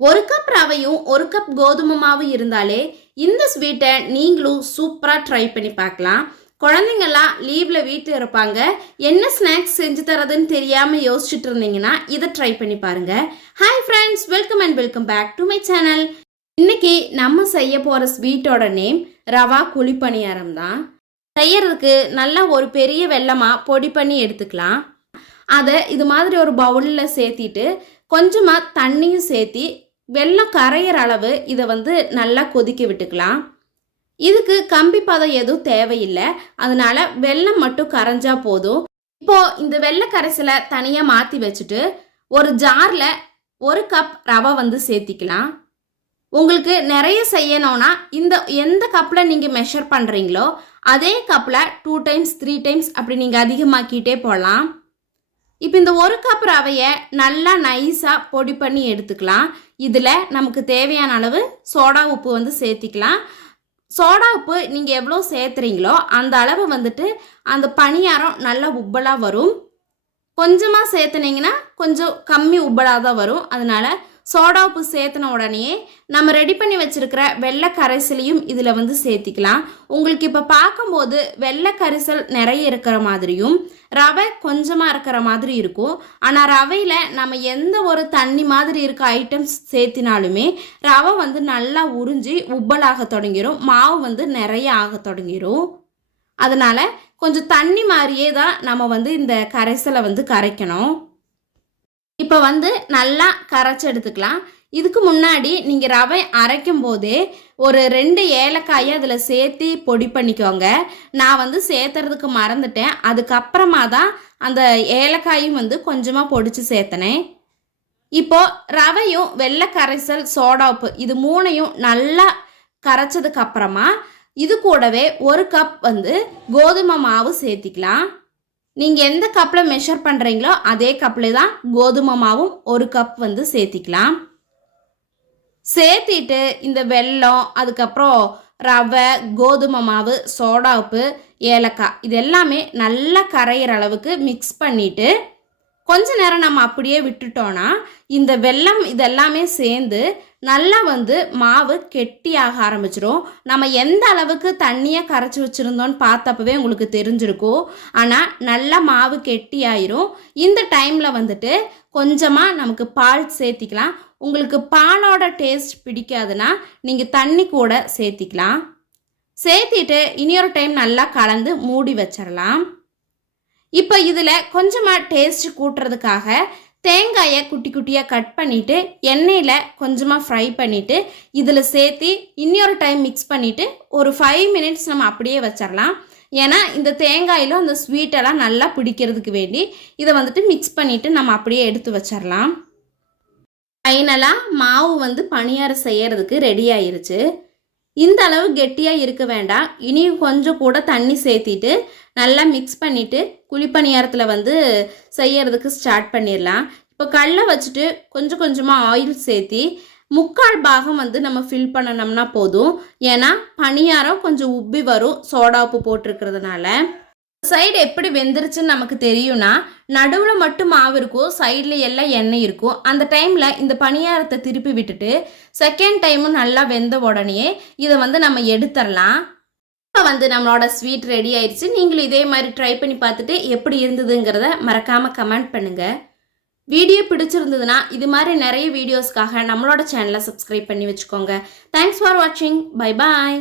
ஒரு கப் ரவையும் ஒரு கப் கோதுமை மாவும் இருந்தாலே இந்த ஸ்வீட்டை நீங்களும் சூப்பராக ட்ரை பண்ணி பார்க்கலாம். குழந்தைங்கள்லாம் லீவில் வீட்டில் இருப்பாங்க, என்ன ஸ்நாக்ஸ் செஞ்சு தரதுன்னு தெரியாமல் யோசிச்சுட்டு இருந்தீங்கன்னா இதை ட்ரை பண்ணி பாருங்கள். Hi friends, welcome and welcome back to my channel. இன்னைக்கு நம்ம செய்ய போகிற ஸ்வீட்டோட நேம் ரவா குழிப்பணியாரம் தான். செய்யறதுக்கு நல்லா ஒரு பெரிய வெல்லமாக பொடி பண்ணி எடுத்துக்கலாம். அதை இது மாதிரி ஒரு பவுலில் சேர்த்திட்டு கொஞ்சமாக தண்ணியும் சேர்த்தி வெல்லம் கரையிற அளவு இதை நல்லா கொதிக்க விட்டுக்கலாம். இதுக்கு கம்பி பதம் எதுவும் தேவையில்லை, அதனால வெல்லம் மட்டும் கரைஞ்சா போதும். இப்போது இந்த வெள்ளை கரைசலை தனியாக மாற்றி வச்சுட்டு ஒரு ஜாரில் ஒரு கப் ரவை சேர்த்திக்கலாம். உங்களுக்கு நிறைய செய்யணும்னா எந்த கப்பில் நீங்கள் மெஷர் பண்ணுறீங்களோ அதே கப்பில் 2 டைம்ஸ் 3 டைம்ஸ் அப்படி நீங்கள் அதிகமாக்கிட்டே போடலாம். இப்போ இந்த ஒரு கப் ரவையை நல்லா நைஸாக பொடி பண்ணி எடுத்துக்கலாம். இதில் நமக்கு தேவையான அளவு சோடா உப்பு சேர்த்திக்கலாம். சோடா உப்பு நீங்கள் எவ்வளோ சேர்த்துறீங்களோ அந்த அளவு அந்த பணியாரம் நல்லா உப்பலாக வரும். கொஞ்சமாக சேர்த்துனீங்கன்னா கொஞ்சம் கம்மி உப்பலாக தான் வரும். அதனால் சோடா உப்பு சேர்த்துன உடனே நம்ம ரெடி பண்ணி வச்சுருக்கிற வெள்ளை கரைசலையும் இதில் சேர்த்திக்கலாம். உங்களுக்கு இப்போ பார்க்கும்போது வெள்ளை கரைசல் நிறைய இருக்கிற மாதிரியும் ரவை கொஞ்சமாக இருக்கிற மாதிரி இருக்கும். ஆனால் ரவையில் நம்ம எந்த ஒரு தண்ணி மாதிரி இருக்க ஐட்டம்ஸ் சேர்த்தினாலுமே ரவை நல்லா உறிஞ்சி உப்பலாக தொடங்கிடும், மாவு நிறைய ஆக தொடங்கிடும். அதனால் கொஞ்சம் தண்ணி மாதிரியே தான் நம்ம இந்த கரைசலை கரைக்கணும். இப்போ நல்லா கரைச்சி எடுத்துக்கலாம். இதுக்கு முன்னாடி நீங்கள் ரவை அரைக்கும் போதே ஒரு 2 ஏலக்காயை அதில் சேர்த்து பொடி பண்ணிக்கோங்க. நான் சேர்த்துறதுக்கு மறந்துட்டேன், அதுக்கப்புறமா தான் அந்த ஏலக்காயும் கொஞ்சமாக பொடிச்சு சேர்த்தனேன். இப்போது ரவையும் வெள்ளை கரைசல் சோடா உப்பு இது 3ஐயும் நல்லா கரைச்சதுக்கு அப்புறமா இது கூடவே ஒரு கப் கோதுமை மாவு சேர்த்திக்கலாம். நீங்கள் எந்த கப்பில் மெஷர் பண்ணுறீங்களோ அதே கப்பில் தான் கோதுமை மாவும் ஒரு கப் சேர்த்திக்கலாம். சேர்த்திட்டு இந்த வெல்லம், அதுக்கப்புறம் ரவை, கோதுமை மாவு, சோடா உப்பு, ஏலக்காய் இது எல்லாமே நல்லா கரையிற அளவுக்கு மிக்ஸ் பண்ணிவிட்டு கொஞ்ச நேரம் நம்ம அப்படியே விட்டுட்டோன்னா இந்த வெல்லம் இதெல்லாமே சேர்ந்து நல்லா மாவு கெட்டியாக ஆரம்பிச்சிடும். நம்ம எந்த அளவுக்கு தண்ணியை கரைச்சி வச்சுருந்தோன்னு பார்த்தப்பவே உங்களுக்கு தெரிஞ்சிருக்கும். ஆனால் நல்லா மாவு கெட்டி ஆயிரும். இந்த டைமில் கொஞ்சமாக நமக்கு பால் சேர்த்திக்கலாம். உங்களுக்கு பாலோட டேஸ்ட் பிடிக்காதுன்னா நீங்கள் தண்ணி கூட சேர்த்திக்கலாம். சேர்த்திட்டு இனியொரு டைம் நல்லா கலந்து மூடி வச்சிடலாம். இப்போ இதில் கொஞ்சமாக டேஸ்ட் கூட்டுறதுக்காக தேங்காயை குட்டி குட்டியாக கட் பண்ணிவிட்டு எண்ணெயில் கொஞ்சமாக ஃப்ரை பண்ணிவிட்டு இதில் சேர்த்து இன்னொரு டைம் மிக்ஸ் பண்ணிவிட்டு ஒரு 5 மினிட்ஸ் நம்ம அப்படியே வச்சிடலாம். ஏன்னா இந்த தேங்காயிலும் அந்த ஸ்வீட்டெல்லாம் நல்லா பிடிக்கிறதுக்கு வேண்டி இதை மிக்ஸ் பண்ணிவிட்டு நம்ம அப்படியே எடுத்து வச்சிடலாம். ஃபைனலாக மாவு பணியாரம் செய்யறதுக்கு ரெடி ஆயிருச்சு. இந்த அளவு கெட்டியாக இருக்க வேண்டாம், இனியும் கொஞ்சம் கூட தண்ணி சேர்த்திட்டு நல்லா மிக்ஸ் பண்ணிவிட்டு குழிப்பணியாரத்தில் செய்யறதுக்கு ஸ்டார்ட் பண்ணிடலாம். இப்போ கல்லை வச்சுட்டு கொஞ்சம் கொஞ்சமாக ஆயில் சேர்த்தி 3/4 பாகம் நம்ம ஃபில் பண்ணணும்னா போதும். ஏன்னா பணியாரம் கொஞ்சம் உப்பி வரும் சோடா உப்பு போட்டிருக்கிறதுனால. சைடு எப்படி வெந்துருச்சுன்னு நமக்கு தெரியும்னா நடுவில் மட்டும் மாவு இருக்கும், சைடில் எல்லாம் எண்ணெய் இருக்கும். அந்த டைமில் இந்த பணியாரத்தை திருப்பி விட்டுட்டு செகண்ட் டைமும் நல்லா வெந்த உடனே இதை நம்ம எடுத்துடலாம். இப்போ நம்மளோட ஸ்வீட் ரெடி ஆயிடுச்சு. நீங்களும் இதே மாதிரி ட்ரை பண்ணி பார்த்துட்டு எப்படி இருந்ததுங்கிறத மறக்காமல் கமெண்ட் பண்ணுங்கள். வீடியோ பிடிச்சிருந்ததுன்னா இது மாதிரி நிறைய வீடியோஸ்க்காக நம்மளோட சேனலை சப்ஸ்கிரைப் பண்ணி வச்சுக்கோங்க. தேங்க்ஸ் ஃபார் வாட்சிங். Bye bye.